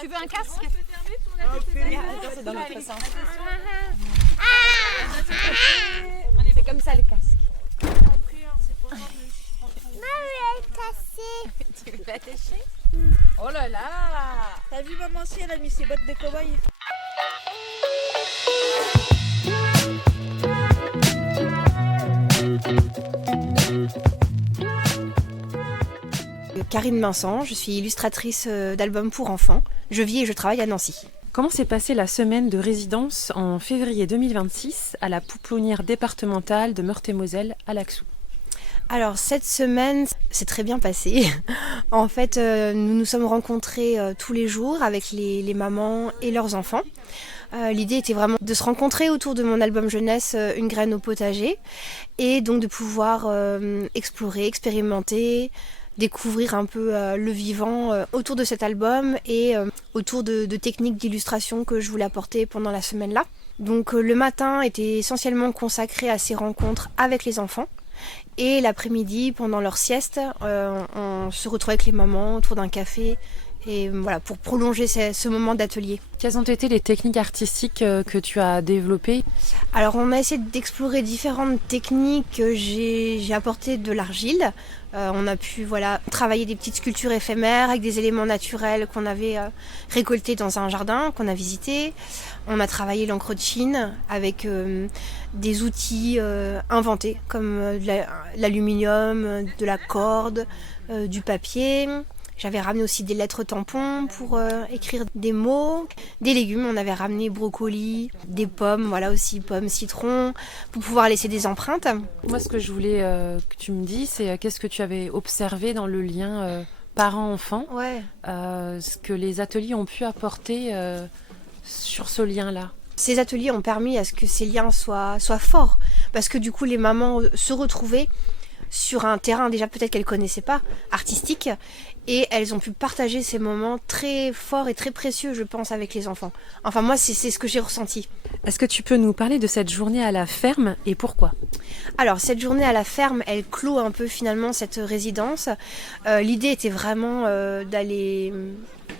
Tu veux un casque? C'est dans notre sens. C'est comme ça le casque. Tu veux attacher? Oh là là! T'as vu maman si elle a mis ses bottes de cow-boy? Karine Vincent, je suis illustratrice d'albums pour enfants. Je vis et je travaille à Nancy. Comment s'est passée la semaine de résidence en février 2026 à la pouponnière départementale de Meurthe-et-Moselle à Laxou? Alors cette semaine, c'est très bien passé. En fait, nous nous sommes rencontrés tous les jours avec les mamans et leurs enfants. L'idée était vraiment de se rencontrer autour de mon album jeunesse Une graine au potager et donc de pouvoir explorer, expérimenter, découvrir un peu le vivant autour de cet album et autour de techniques d'illustration que je voulais apporter pendant la semaine-là. Donc le matin était essentiellement consacré à ces rencontres avec les enfants. Et l'après-midi, pendant leur sieste, on se retrouvait avec les mamans autour d'un café et voilà, pour prolonger ce moment d'atelier. Quelles ont été les techniques artistiques que tu as développées? Alors on a essayé d'explorer différentes techniques. J'ai apporté de l'argile. On a pu travailler des petites sculptures éphémères avec des éléments naturels qu'on avait récoltés dans un jardin qu'on a visité. On a travaillé l'encre de Chine avec des outils inventés comme l'aluminium, de la corde, du papier. J'avais ramené aussi des lettres tampons pour écrire des mots, des légumes. On avait ramené brocolis, des pommes, voilà aussi pommes, citrons, pour pouvoir laisser des empreintes. Moi, ce que je voulais que tu me dises, c'est qu'est-ce que tu avais observé dans le lien parent-enfant, ce que les ateliers ont pu apporter sur ce lien-là. Ces ateliers ont permis à ce que ces liens soient forts, parce que du coup, les mamans se retrouvaient sur un terrain déjà peut-être qu'elles ne connaissaient pas, artistique, et elles ont pu partager ces moments très forts et très précieux, je pense, avec les enfants. Enfin, moi, c'est ce que j'ai ressenti. Est-ce que tu peux nous parler de cette journée à la ferme et pourquoi? Alors, cette journée à la ferme, elle clôt un peu finalement cette résidence. L'idée était vraiment d'aller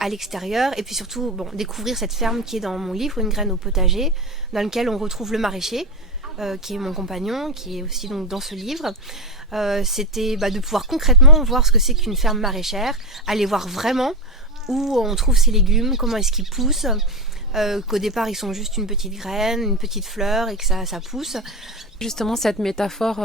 à l'extérieur et puis surtout découvrir cette ferme qui est dans mon livre, Une graine au potager, dans lequel on retrouve le maraîcher, qui est mon compagnon, qui est aussi donc dans ce livre. C'était de pouvoir concrètement voir ce que c'est qu'une ferme maraîchère, aller voir vraiment où on trouve ces légumes, comment est-ce qu'ils poussent, qu'au départ ils sont juste une petite graine, une petite fleur et que ça pousse. Justement cette métaphore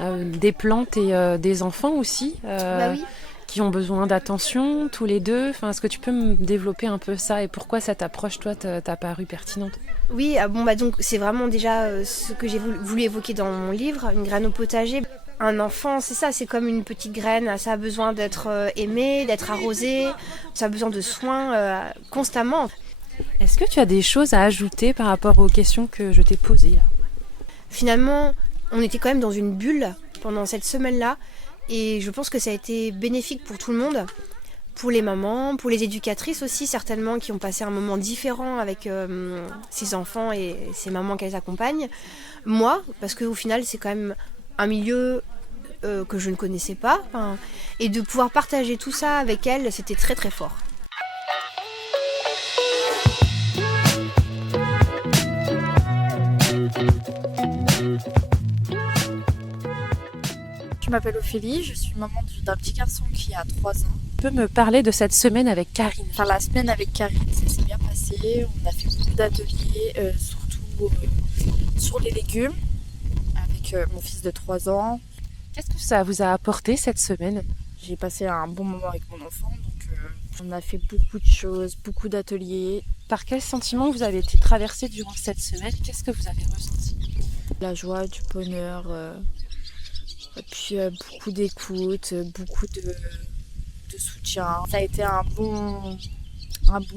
des plantes et des enfants aussi, Oui. qui ont besoin d'attention tous les deux. Est-ce que tu peux me développer un peu ça et pourquoi cette approche toi t'a paru pertinente? Oui, donc c'est vraiment déjà ce que j'ai voulu évoquer dans mon livre, Une graine au potager. Un enfant, c'est ça, c'est comme une petite graine, ça a besoin d'être aimé, d'être arrosé, ça a besoin de soins constamment. Est-ce que tu as des choses à ajouter par rapport aux questions que je t'ai posées là? Finalement, on était quand même dans une bulle pendant cette semaine-là et je pense que ça a été bénéfique pour tout le monde. Pour les mamans, pour les éducatrices aussi certainement qui ont passé un moment différent avec ces enfants et ces mamans qu'elles accompagnent. Moi, parce qu'au final c'est quand même un milieu que je ne connaissais pas et de pouvoir partager tout ça avec elles, c'était très très fort. Je m'appelle Ophélie, je suis maman d'un petit garçon qui a 3 ans. Tu peux me parler de cette semaine avec Karine? Enfin, la semaine avec Karine, ça s'est bien passé. On a fait beaucoup d'ateliers, surtout sur les légumes, avec mon fils de 3 ans. Qu'est-ce que ça vous a apporté cette semaine? J'ai passé un bon moment avec mon enfant, donc on a fait beaucoup de choses, beaucoup d'ateliers. Par quel sentiment vous avez été traversé durant cette semaine? Qu'est-ce que vous avez ressenti? La joie, du bonheur, et puis beaucoup d'écoute, beaucoup de soutien. Ça a été un bon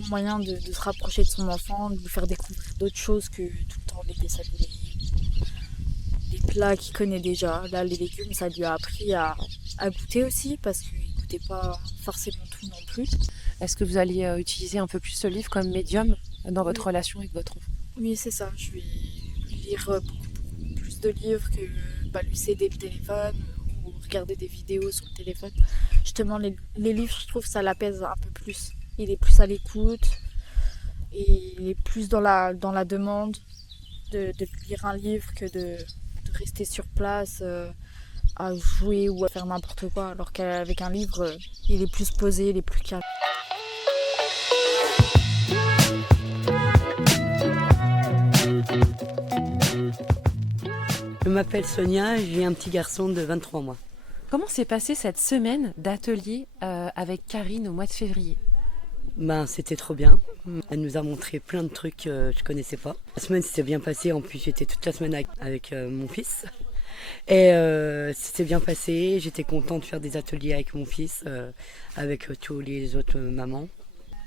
moyen de se rapprocher de son enfant, de lui faire découvrir d'autres choses que tout le temps les dessins animés, les plats qu'il connaît déjà. Là, les légumes, ça lui a appris à goûter aussi parce qu'il ne goûtait pas forcément tout non plus. Est-ce que vous allez utiliser un peu plus ce livre comme médium dans votre relation avec votre enfant? Oui, c'est ça. Je vais lire beaucoup plus de livres que lui céder le téléphone ou regarder des vidéos sur le téléphone. Justement, les livres, je trouve, ça l'apaise un peu plus. Il est plus à l'écoute. Et il est plus dans la demande de lire un livre que de rester sur place à jouer ou à faire n'importe quoi. Alors qu'avec un livre, il est plus posé, il est plus calme. Je m'appelle Sonia, j'ai un petit garçon de 23 mois. Comment s'est passée cette semaine d'atelier avec Karine au mois de février ? C'était trop bien. Elle nous a montré plein de trucs que je connaissais pas. La semaine s'était bien passée, en plus j'étais toute la semaine avec mon fils. Et c'était bien passé, j'étais contente de faire des ateliers avec mon fils, avec tous les autres mamans.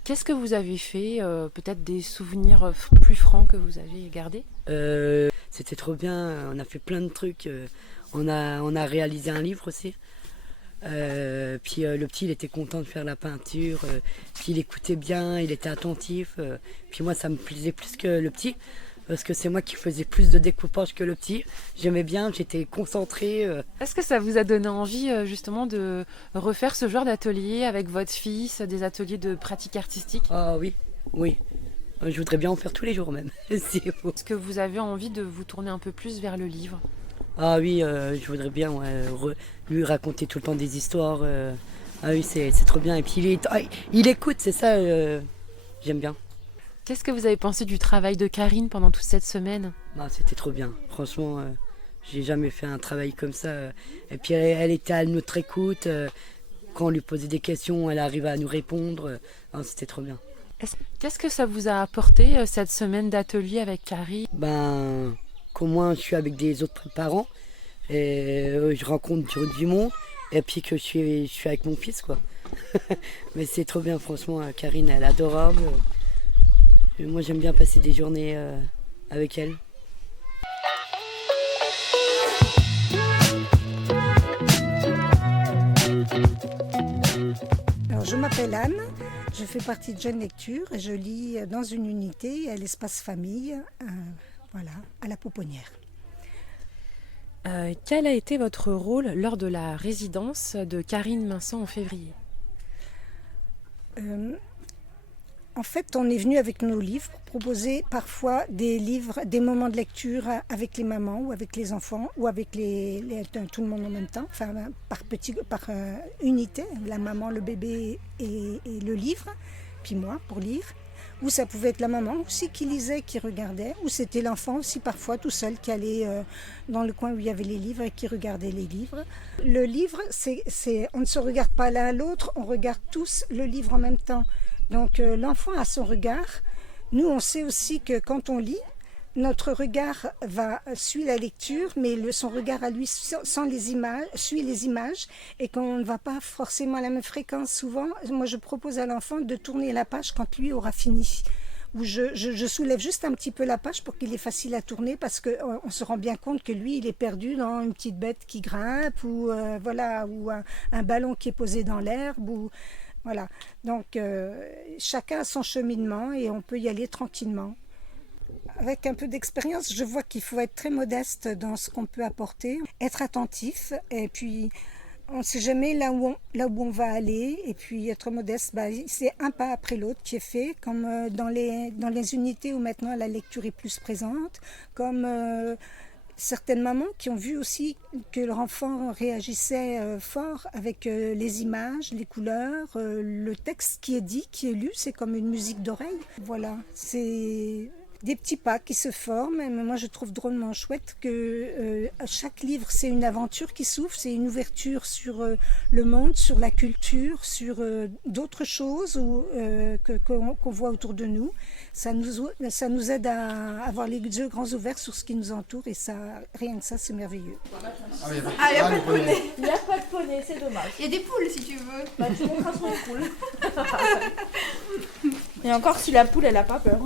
Qu'est-ce que vous avez fait ? Peut-être des souvenirs plus francs que vous avez gardés ? C'était trop bien, on a fait plein de trucs. On a réalisé un livre aussi. Puis le petit il était content de faire la peinture, puis il écoutait bien, il était attentif, puis moi ça me plaisait plus que le petit parce que c'est moi qui faisais plus de découpage que le petit. J'aimais bien, j'étais concentrée. Est-ce que ça vous a donné envie justement de refaire ce genre d'atelier avec votre fils, des ateliers de pratique artistique ? Ah oui, je voudrais bien en faire tous les jours même. Est-ce que vous avez envie de vous tourner un peu plus vers le livre ? Ah oui, je voudrais bien lui raconter tout le temps des histoires. Ah oui, c'est trop bien. Et puis il écoute, c'est ça, j'aime bien. Qu'est-ce que vous avez pensé du travail de Karine pendant toute cette semaine ? C'était trop bien. Franchement, j'ai jamais fait un travail comme ça. Et puis elle était à notre écoute. Quand on lui posait des questions, elle arrivait à nous répondre. C'était trop bien. Qu'est-ce que ça vous a apporté cette semaine d'atelier avec Karine ? Qu'au moins je suis avec des autres parents et je rencontre du monde et puis que je suis avec mon fils quoi. Mais c'est trop bien franchement, Karine elle est adorable. Moi j'aime bien passer des journées avec elle. Alors je m'appelle Anne, je fais partie de Jeunes Lecture et je lis dans une unité à l'espace famille. À la Pouponnière. Quel a été votre rôle lors de la résidence de Karine Minson en février ? En fait, on est venu avec nos livres pour proposer parfois des livres, des moments de lecture avec les mamans ou avec les enfants ou avec tout le monde en même temps, enfin par unité, la maman, le bébé et le livre, puis moi pour lire. Ou ça pouvait être la maman aussi qui lisait, qui regardait, ou c'était l'enfant aussi parfois tout seul qui allait dans le coin où il y avait les livres et qui regardait les livres. Le livre, on ne se regarde pas l'un à l'autre, on regarde tous le livre en même temps. Donc l'enfant a son regard. Nous, on sait aussi que quand on lit, notre regard suit la lecture, mais son regard à lui suit les images et qu'on ne va pas forcément à la même fréquence. Souvent, moi je propose à l'enfant de tourner la page quand lui aura fini. Ou je soulève juste un petit peu la page pour qu'il est facile à tourner parce qu'on se rend bien compte que lui, il est perdu dans une petite bête qui grimpe ou un ballon qui est posé dans l'herbe. Voilà. Donc chacun a son cheminement et on peut y aller tranquillement. Avec un peu d'expérience, je vois qu'il faut être très modeste dans ce qu'on peut apporter, être attentif et puis on ne sait jamais là où on va aller et puis être modeste, c'est un pas après l'autre qui est fait, comme dans les unités où maintenant la lecture est plus présente, comme certaines mamans qui ont vu aussi que leur enfant réagissait fort avec les images, les couleurs, le texte qui est dit, qui est lu, c'est comme une musique d'oreille. Voilà, c'est des petits pas qui se forment, mais moi je trouve drôlement chouette que chaque livre c'est une aventure qui s'ouvre, c'est une ouverture sur le monde, sur la culture, sur d'autres choses qu'on voit autour de nous. Ça nous aide à avoir les yeux grands ouverts sur ce qui nous entoure et ça, rien que ça c'est merveilleux. Il n'y a pas de poney. Il n'y a pas de poney, c'est dommage. Il y a des poules si tu veux. Tu montreras son poule. Et encore si la poule elle n'a pas peur.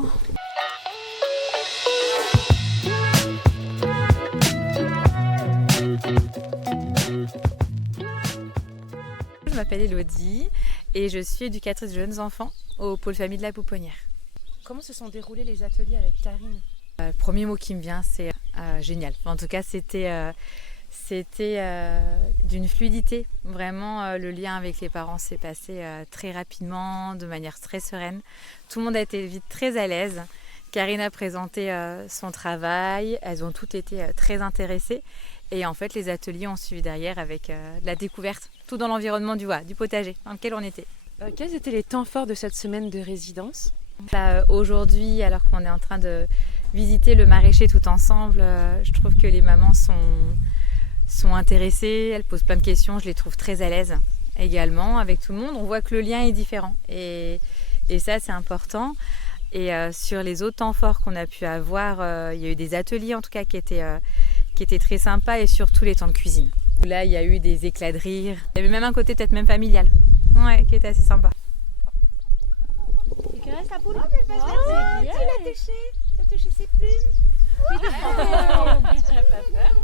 Je m'appelle Elodie et je suis éducatrice de jeunes enfants au pôle famille de la Pouponnière. Comment se sont déroulés les ateliers avec Karine ? Le premier mot qui me vient, c'est génial. En tout cas, c'était C'était d'une fluidité. Vraiment, le lien avec les parents s'est passé très rapidement, de manière très sereine. Tout le monde a été vite très à l'aise. Karine a présenté son travail, elles ont toutes été très intéressées. Et en fait, les ateliers ont suivi derrière avec de la découverte, tout dans l'environnement du potager dans lequel on était. Quels étaient les temps forts de cette semaine de résidence ? Là, aujourd'hui, alors qu'on est en train de visiter le maraîcher tout ensemble, je trouve que les mamans sont intéressées, elles posent plein de questions, je les trouve très à l'aise également avec tout le monde. On voit que le lien est différent et ça, c'est important. Et sur les autres temps forts qu'on a pu avoir, il y a eu des ateliers en tout cas qui étaient très sympas et surtout les temps de cuisine. Là, il y a eu des éclats de rire. Il y avait même un côté peut-être même familial, ouais, qui était assez sympa. Tu caresses la poule? C'est bien. Tu l'as touché? Tu as touché ses plumes? Elle n'a pas peur.